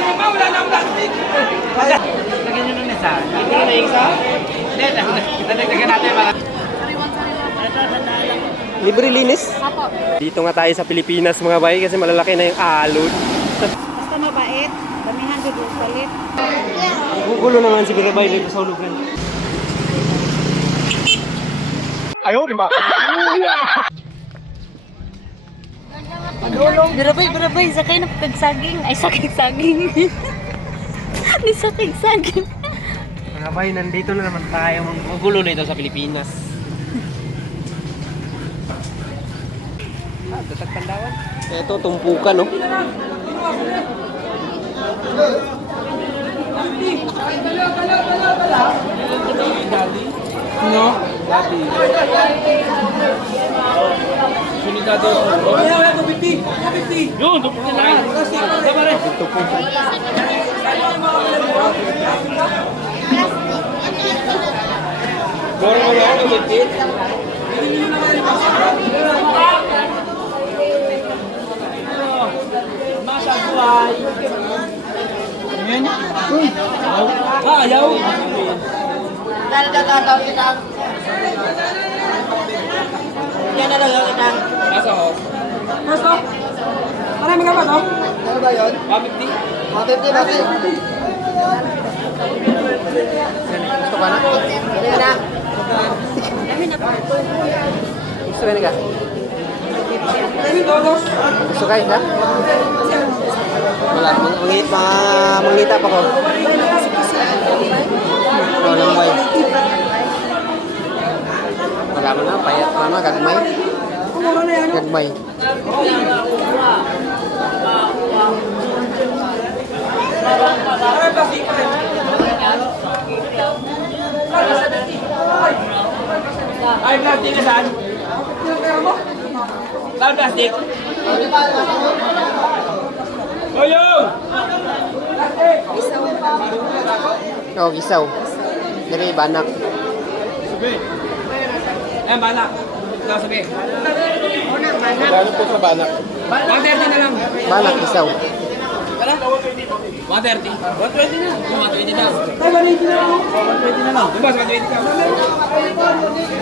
Wala na ang plastic. Lagyan nyo nun isa. Ito na isa? Hindi, dadagdagan natin mga... Libre linis? Apo. Dito nga tayo sa Pilipinas mga bay kasi malalaki na yung alon. Basta mabait, damihan din yung palit. Gugulo naman si Birabay dito sa ulugan. Ayaw, di ba? Birabay, sakay na pagsaging. Ay, saging. Ni saging. Mga bay, nandito na naman tayo. Magugulo dito sa Pilipinas. Tatagtandawan. Ito, tumpukan, no? No? Daddy. Sunod natin yung... Wala, 250. Yun, 250 na. Sama rin. 250. Boro mo lang, 250. Masabuhay. Ayan. Ayaw. Nagkakataon kita. Yan na lang kita. Nasa ho? Nasa? Marami ka ba to? Ano ba yun? 150? 150 ba? Gusto ka na? Hindi na. Gusto ka na ka? Gusto ka na? Wala, mangita pa ko. Oh, lambay. Wala mo na, payat na na, gagmay. Gagmay. Ay, plastic na saan? Saan plastic? Oyo! Oh, gisaw. Dari banak. Sabi. Eh, banak. Ikaw sabi. Gano'n po sa banak? 130 na lang. Banak, gisaw. Wala? 130. 120 na. 120 na. Ay, 120 na lang. 120 na lang. Diba, 120 ka.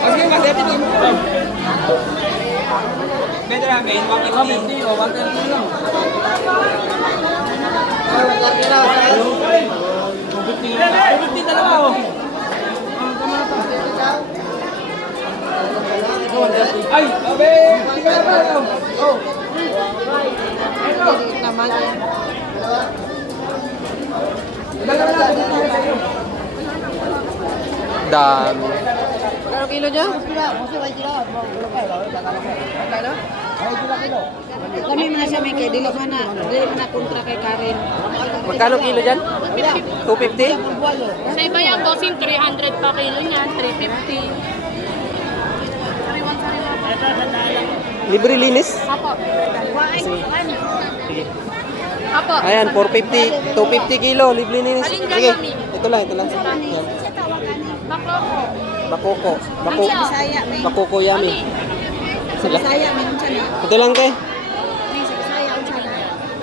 Sige, 130 na. Beto namin, 150 o 130 lang. 130 na. 250 talaga oh. Ay, sabi! Hindi ka na ba? Oh. Naman yan. Dami. Magkano kilo dyan? Kami man siya may kay dili man na kontra kay Karen. Magkano kilo dyan? 250? Sa iba yan, bossing 300 pa kilo niyan, 350. Libre linis? Apo. Sige. Apo. Ayan, 450. 250 kilo, libre linis. Alin dyan, Sige, mami? ito lang. Yan. Bakoko. Bakoko. Bisaya may Bakoko yummy. Sila. Bisaya may unsa na. Ito lang kay. May sa Bisaya unsa na.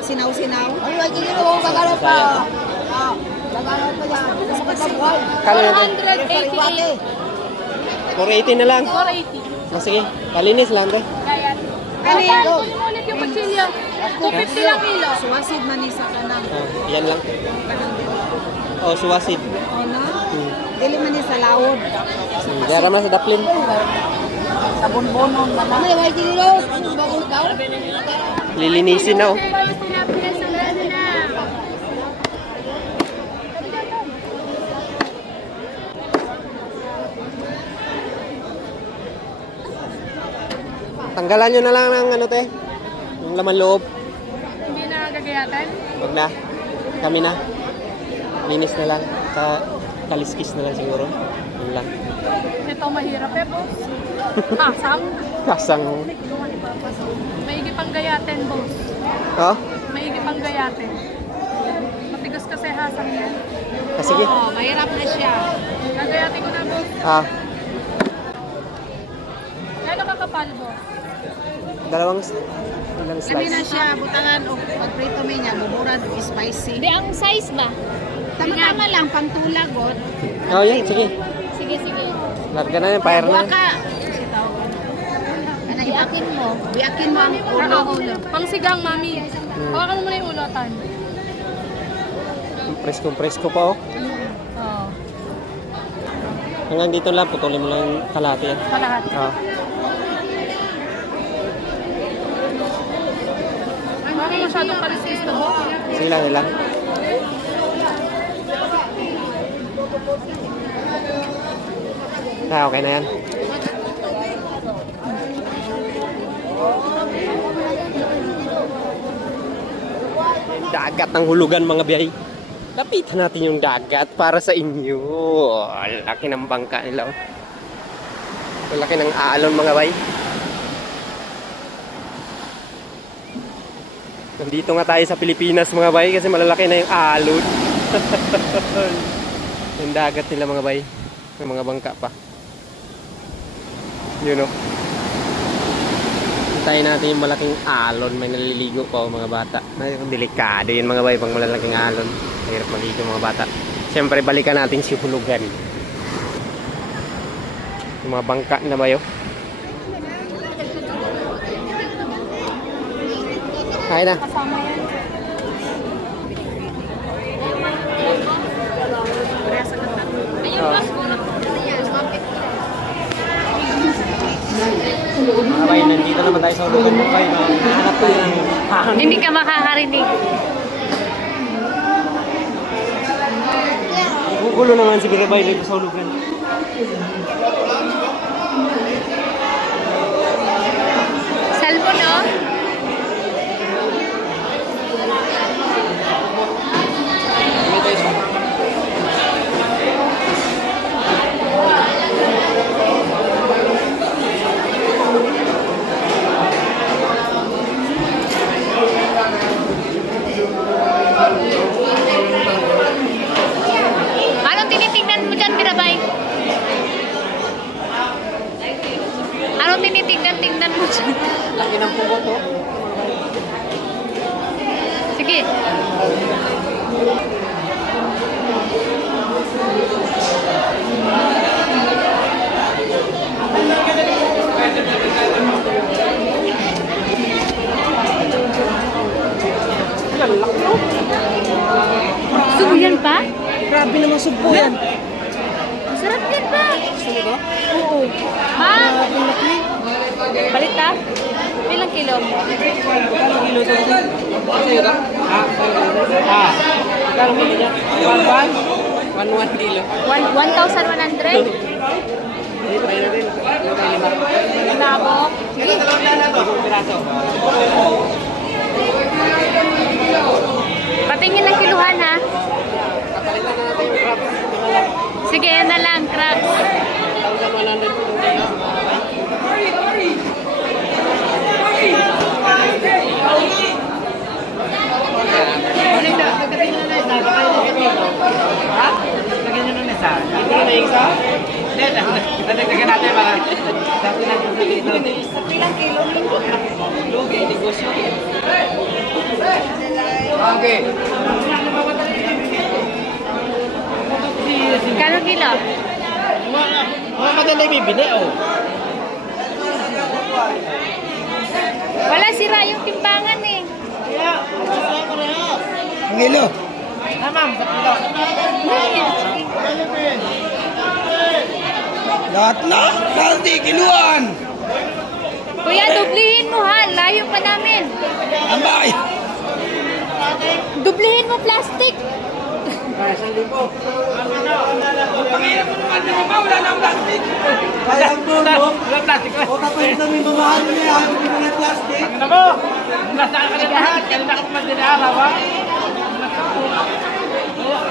Sinaw. Ay, wala dito bagalo pa. Bagalo pa yan. Sa pagkabuhay. Kano natin? 488. 480 na lang. 480. Sige, palinis lang kay. Kaya. Ano yan? Kunin mo ulit yung kutsilyo. 250 lang kilo. Suwasid man ni sa kanang. Oh, yan lang. Oh, suwasid. Ano? Dili man ni sa lawod. Dara man sa daplin. Sa bonbonon man. Ano yung dito? Bagong daw? Lilinisin na oh. Tanggalan nyo na lang ng ano te, yung laman loob. Hindi na gagayatan. Wag na, kami na. Linis na lang, kaliskis na lang siguro. Yun lang. Ito mahirap eh, boss. Asang. Kasang. Maigi pang gayatin, boss. Oh? Maigi pang gayatin. Matigas kasi hasang yan. Ah, sige. Oo, mahirap na siya. Gagayatin ko na, boss. Ah, Gano'n kakapal, boss? Dalawang ilang Sabi na slice. siya, butangan o pagprito may niya, mumura spicy. Hindi, ang size ba? Tama-tama lang, pangtulag, God. Oh, yan. Sige. Sige, sige. Larga na yan. Fire na Buwa yan. ka. Biakin mo. Biakin mo ang ulo. Pang sigang, mami. Hawakan mo muna yung ulotan. Presko pa oh. Oo. Hanggang dito lang. Putulin mo lang yung kalahati yan. Sa lahat. Oh. Mami, masyadong kalisis to. Sige lang, ilang. Okay na yan. Dagat ng hulugan mga biyay. Lapitan natin yung dagat para sa inyo. Laki ng bangka nila. Oh. Laki ng alon mga bay. Nandito nga tayo sa Pilipinas mga bay kasi malalaki na yung alon. Yung dagat nila mga bay. May mga bangka pa. Yun o. Hintayin natin yung malaking alon. May naliligo pa o mga bata. Delikado yun mga bay pag malalaking alon. Hirap maligo mga bata. Siyempre balikan natin si hulugan. Yung mga bangka na ba yun? Kaya na. Kasama yan. Ayun, mas muna. Mga bay, nandito naman tayo sa hulugan mga bay. Nahanap tayo ng hahang. Hindi ka makakarinig. Gugulo naman si Birabay dito sa hulugan. Salmon, no? Anong tinitingnan mo dyan, Mirabay? Anong tinitingnan mo dyan? Laki ng pugot oh. Sige. Gusto mo yan pa? Grabe naman sumpo yan. Masarap yan pa. Gusto mo ba? Oo. Ha? Balit ka? Ilang kilo? Kano kilo ito? Sa'yo ka? Kano kilo niya? 1 kilo. 1,100? Dito kayo na rin. Labok? Isang piraso. Patingin ng kiluhan ha. Kapalitan na natin yung crabs. Sige, yan na lang, crabs. 1,100 kilo. Lagyan nyo ng isa. Hindi na isa? Hindi, dadagdagan natin para sabi natin sa dito. Ilang kilo na Lugi, negosyo. Okay. Kano kilo? Mga maganda yung bibili, oh. Wala, sira yung timbangan eh. Ang ilo. Ma'am, sa kilo. Lahat na? Kasi kiluan. Kuya, dublihin mo ha. Layo pa namin. Ambay. Dublihin mo plastic. Ay, 1,000. Pangirap mo naman naman ba? Wala nang plastic. Walang plastic. O kapag namin mamahal niya, hindi mo na plastic. Ano mo? Nasaan ka na lahat? Kanina ka pa madali araw, ha?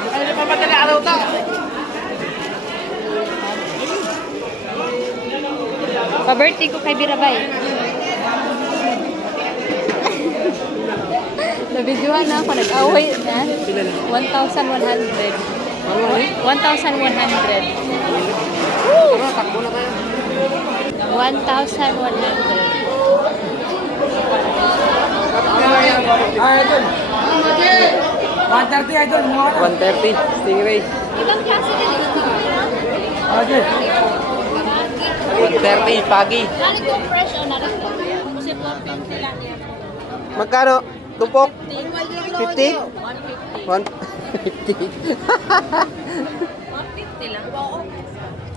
Kanina pa madali araw na. Pa-birthday ko kay Birabay. Nabidyohan na ako. Nag-away na. 1,100. 1,100. Woo! 1,100. idol. 130, idol. 130, stingray. Ibang klase din ito. Okay. 130, pagi. Narito fresh o narito? Kasi 450 lang yan. Magkano? Tumpok? 50? 150. 150. 150 lang.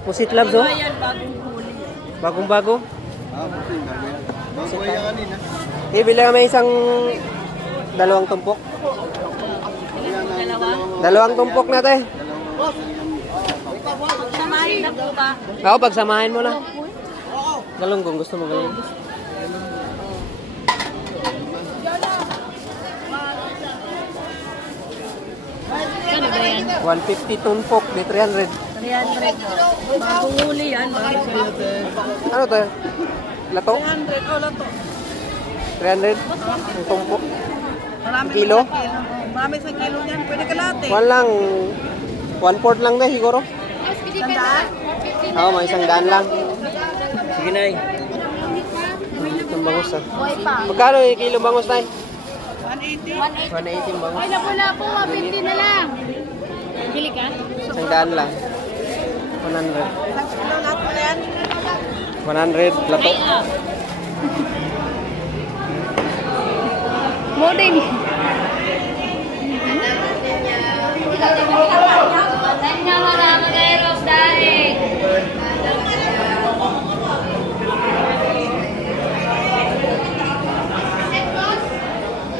Pusit labs, oh. Ayan, bagong huli. Bagong-bago. Bili kami isang dalawang tumpok. Dalawa. Dalawang tumpok na, te. Samahin na po ba? Ako, pagsamahin mo na. Galunggong, gusto mo galunggong? Kano ba yan? 150 tumpok, di 300. 300. Bagong huli yan. Ano to? Lato? 100, oh, lato. 300? Ang tumpok. Marami Kilo? Marami sa kilo niyan. Pwede ka lahat eh. One lang. 1/4 lang na siguro. Sandaan? Oo, may isang daan lang. Sige na. Itong bangus ah. Magkano yung kilo bangus na? 180. 180 yung bangus. Ay, na po, 150 na lang. Bili ka? Isang daan lang. 100. Isang kilo lahat mo yan. 100 lato. Ay, ah. Modern.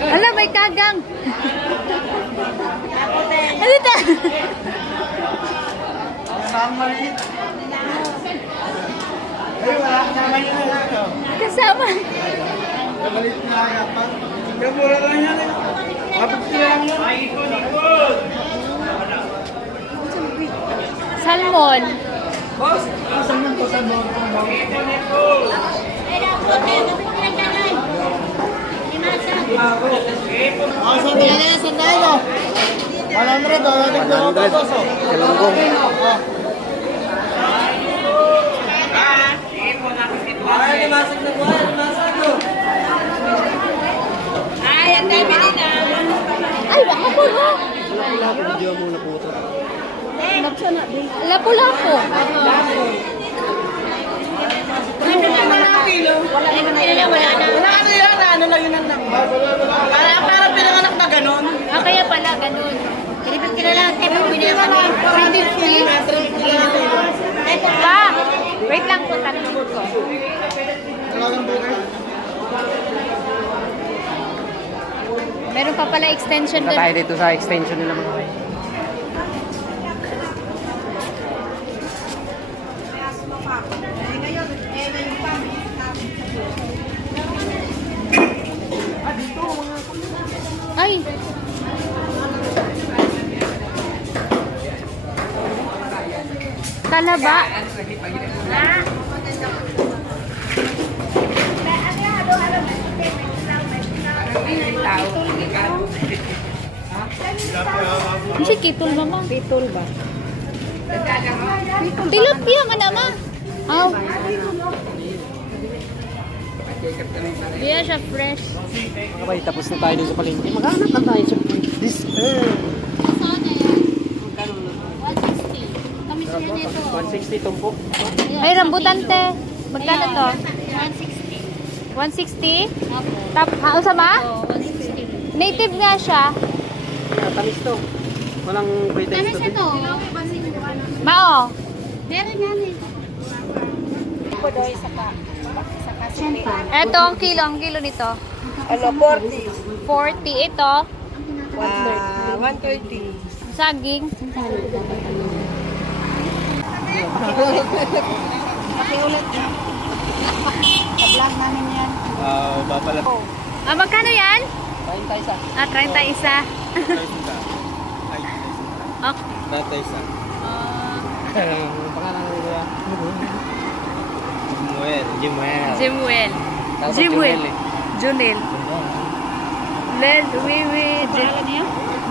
Hala, may kagang. Ano ito? Kasama. Mura lang yan. Kapag lang yan. Salmon. Boss, asan mo po sa mga Sandaan. 100, 100. Galunggong. Ay, ang dami nila. Ay, baka po ha. Video muna po ito. Lapu-lapu. Wala na. Wala ano yun, ano lang yun lang. Para pinanganak na ganun. Ah, kaya pala, ganun. Kilipit ka na lang. Pero binili ka na. 350. Eto pa. Wait lang po, tanong ko. Meron pa pala extension Punta doon. tayo dito sa extension nila mga bay. Ay! Talaba. Ano si kitol, mama? Pitol ba? Tilapia man naman. Aw. Diyan siya fresh. Mga bay, tapos na tayo dito sa palengke. Maghanap lang tayo sa this earth. Saan na yan? 160. Kami siya nito. 160 tumpok. Ay, rambutan te. Magkano to? 160. 160? Opo. Tap, hausa ma? Oo, 160. Native nga siya. Tamis to. Walang pretext to. ito? Mao. Meron yan eh. Ako daw saka sili. Eto ang kilo nito. Ano, 40. 40 ito. 130. Saging. Pakiulit. Sa-vlog namin yan. Babala. Ah, magkano yan? 30 isa. Ah, 30 isa. Okay. Dati isa. Ang pangalan ko kuya? Jimuel. Jimuel. Jimuel. Junel. Lel,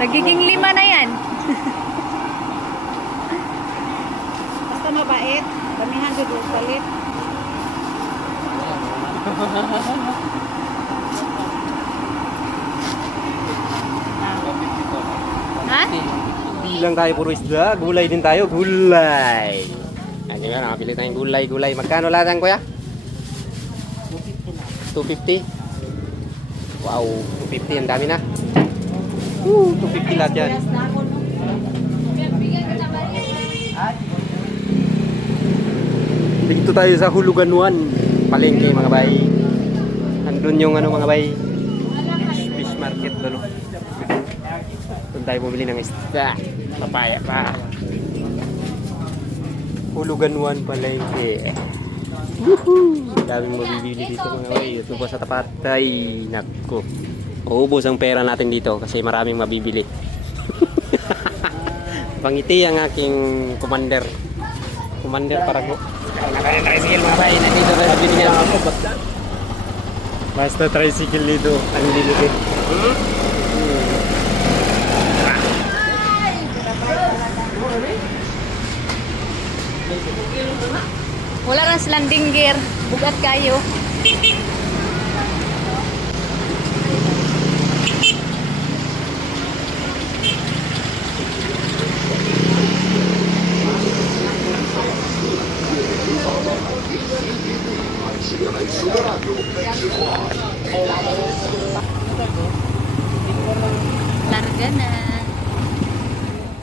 nagiging 5 na yan. Basta mabait. Damihan dito palit. Hindi lang tayo puro isda, gulay din tayo, gulay. Ayan nga, nakabili tayong gulay. Magkano lahat yan, kuya? 250. Wow, 250, ang dami na. 250 lahat yan. Dito tayo sa Hulugan 1, palengke mga bay. Andun yung ano mga bay, fish market doon. Doon tayo bumili ng isda, papaya pa. Hulugan 1 palengke. Woohoo! Daming mabibili dito mga bay. Ito pa sa tapat ay nako. Uubos ang pera natin dito kasi maraming mabibili. Pangiti ang aking commander. Commander para ko. Nakaya tricycle mga bay. Nandito tayo sa binigyan. Basta tricycle dito. Ang lilit. Wala rin silang dinggir. Bugat kayo. Larga na.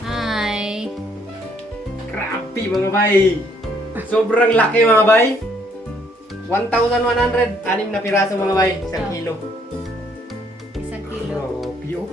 Hi. Grabe mga bay. Sobrang laki mga bay. 1,100. 6 na piraso mga bay. 1 kilo. 1 kilo. Grabe oh.